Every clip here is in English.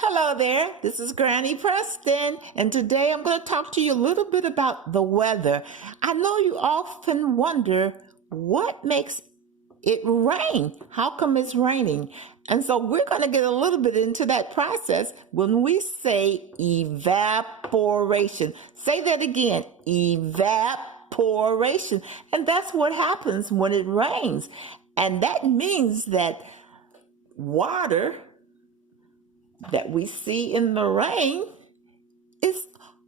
Hello there, this is Granny Preston, and today I'm going to talk to you a little bit about the weather. I know you often wonder what makes it rain. How come it's raining? And so we're going to get a little bit into that process when we say evaporation. Say that again, evaporation. And that's what happens when it rains. And that means that water that we see in the rain is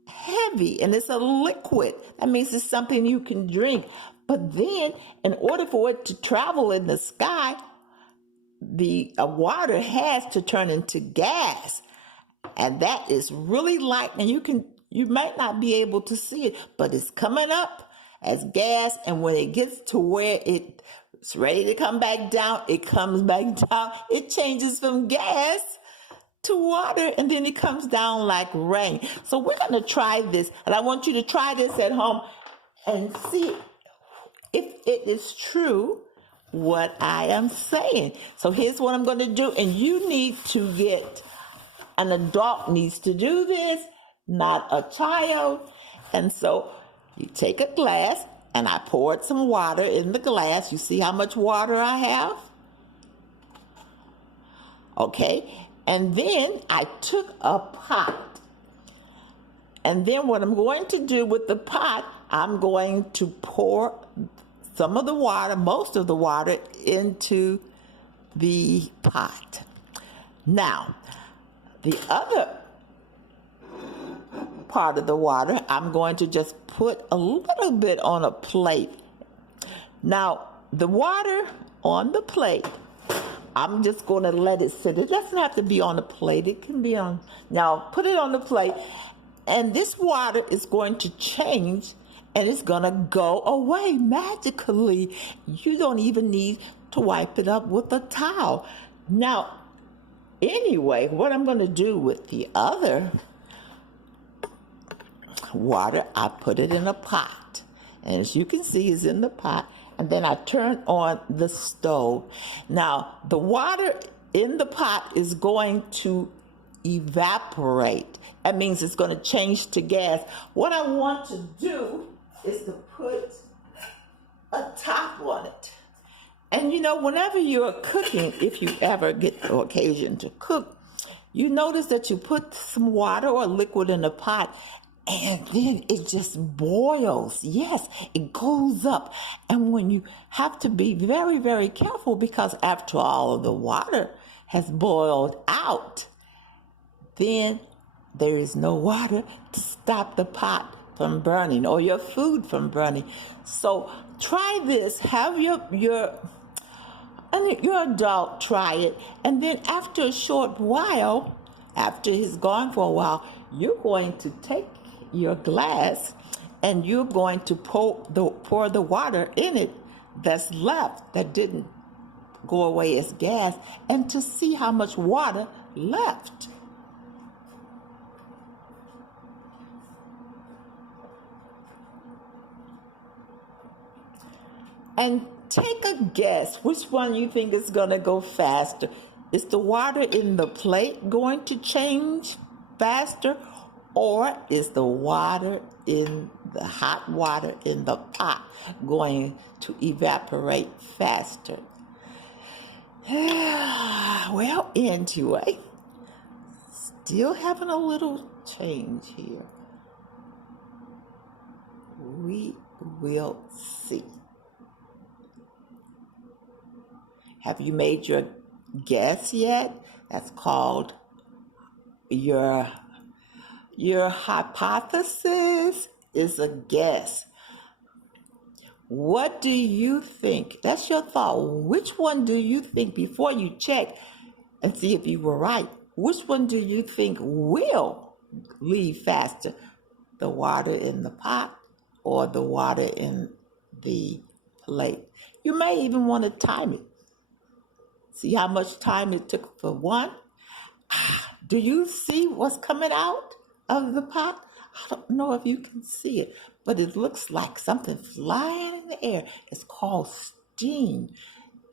heavy and it's a liquid. That means it's something you can drink. But then, in order for it to travel in the sky, the water has to turn into gas, and that is really light. And you might not be able to see it, but it's coming up as gas. And when it gets to where it's ready to come back down, it comes back down. It changes from gas to water, and then it comes down like rain. So we're going to try this, and I want you to try this at home and see if it is true what I am saying. So here's what I'm going to do, and you need to get, an adult needs to do this, not a child. And so you take a glass, and I poured some water in the glass. You see how much water I have? Okay. And then I took a pot. And then what I'm going to do with the pot, I'm going to pour some of the water, most of the water, into the pot. Now, the other part of the water, I'm going to just put a little bit on a plate. Now, the water on the plate, I'm just going to let it sit. It doesn't have to be on the plate. It can be on. Now, put it on the plate, and this water is going to change, and it's going to go away magically. You don't even need to wipe it up with a towel. Now, anyway, what I'm going to do with the other water, I put it in a pot. And as you can see, it's in the pot. And then I turn on the stove. Now, the water in the pot is going to evaporate. That means it's going to change to gas. What I want to do is to put a top on it. And you know, whenever you're cooking, if you ever get the occasion to cook, you notice that you put some water or liquid in the pot, and then it just boils. Yes, it goes up. And when you have to be very, very careful, because after all of the water has boiled out, then there is no water to stop the pot from burning or your food from burning. So try this. Have your adult try it. And then after a short while, after he's gone for a while, you're going to take your glass and you're going to pour the water in it that's left, that didn't go away as gas, and to see how much water left. And take a guess which one you think is going to go faster. Is the water in the plate going to change faster, or is the water in the hot water in the pot going to evaporate faster? Well, anyway, still having a little change here. We will see. Have you made your guess yet? That's called your hypothesis is a guess. What do you think? That's your thought. Which one do you think, before you check and see if you were right, which one do you think will leave faster? The water in the pot or the water in the plate? You may even want to time it. See how much time it took for one? Do you see what's coming out of the pot? I don't know if you can see it, but it looks like something flying in the air. It's called steam.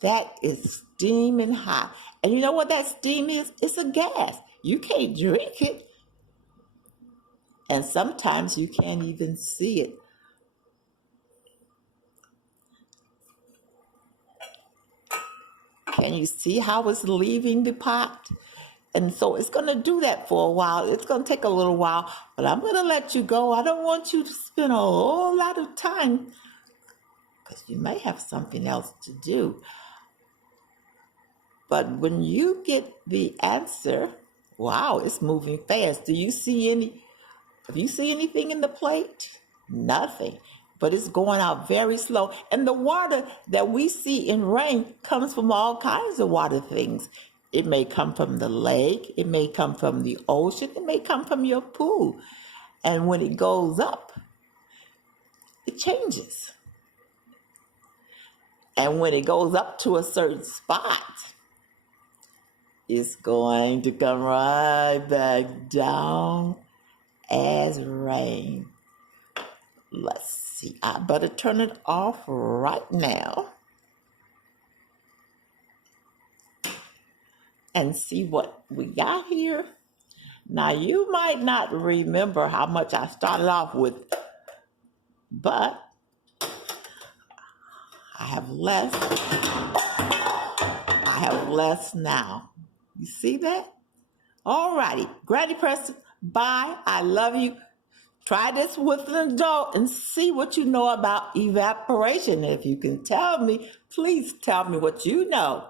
That is steaming hot. And you know what that steam is? It's a gas. You can't drink it, and sometimes you can't even see it. Can you see how it's leaving the pot? And so it's going to do that for a while. It's going to take a little while, but I'm going to let you go. I don't want you to spend a whole lot of time because you may have something else to do. But when you get the answer, wow, it's moving fast. Have you seen anything in the plate? Nothing. But it's going out very slow. And the water that we see in rain comes from all kinds of water things. It may come from the lake. It may come from the ocean. It may come from your pool. And when it goes up, it changes. And when it goes up to a certain spot, it's going to come right back down as rain. Let's see. I better turn it off right now and see what we got here. Now, you might not remember how much I started off with, but I have less. I have less now. You see that? All righty. Granny Preston, bye. I love you. Try this with an adult and see what you know about evaporation. If you can tell me, please tell me what you know.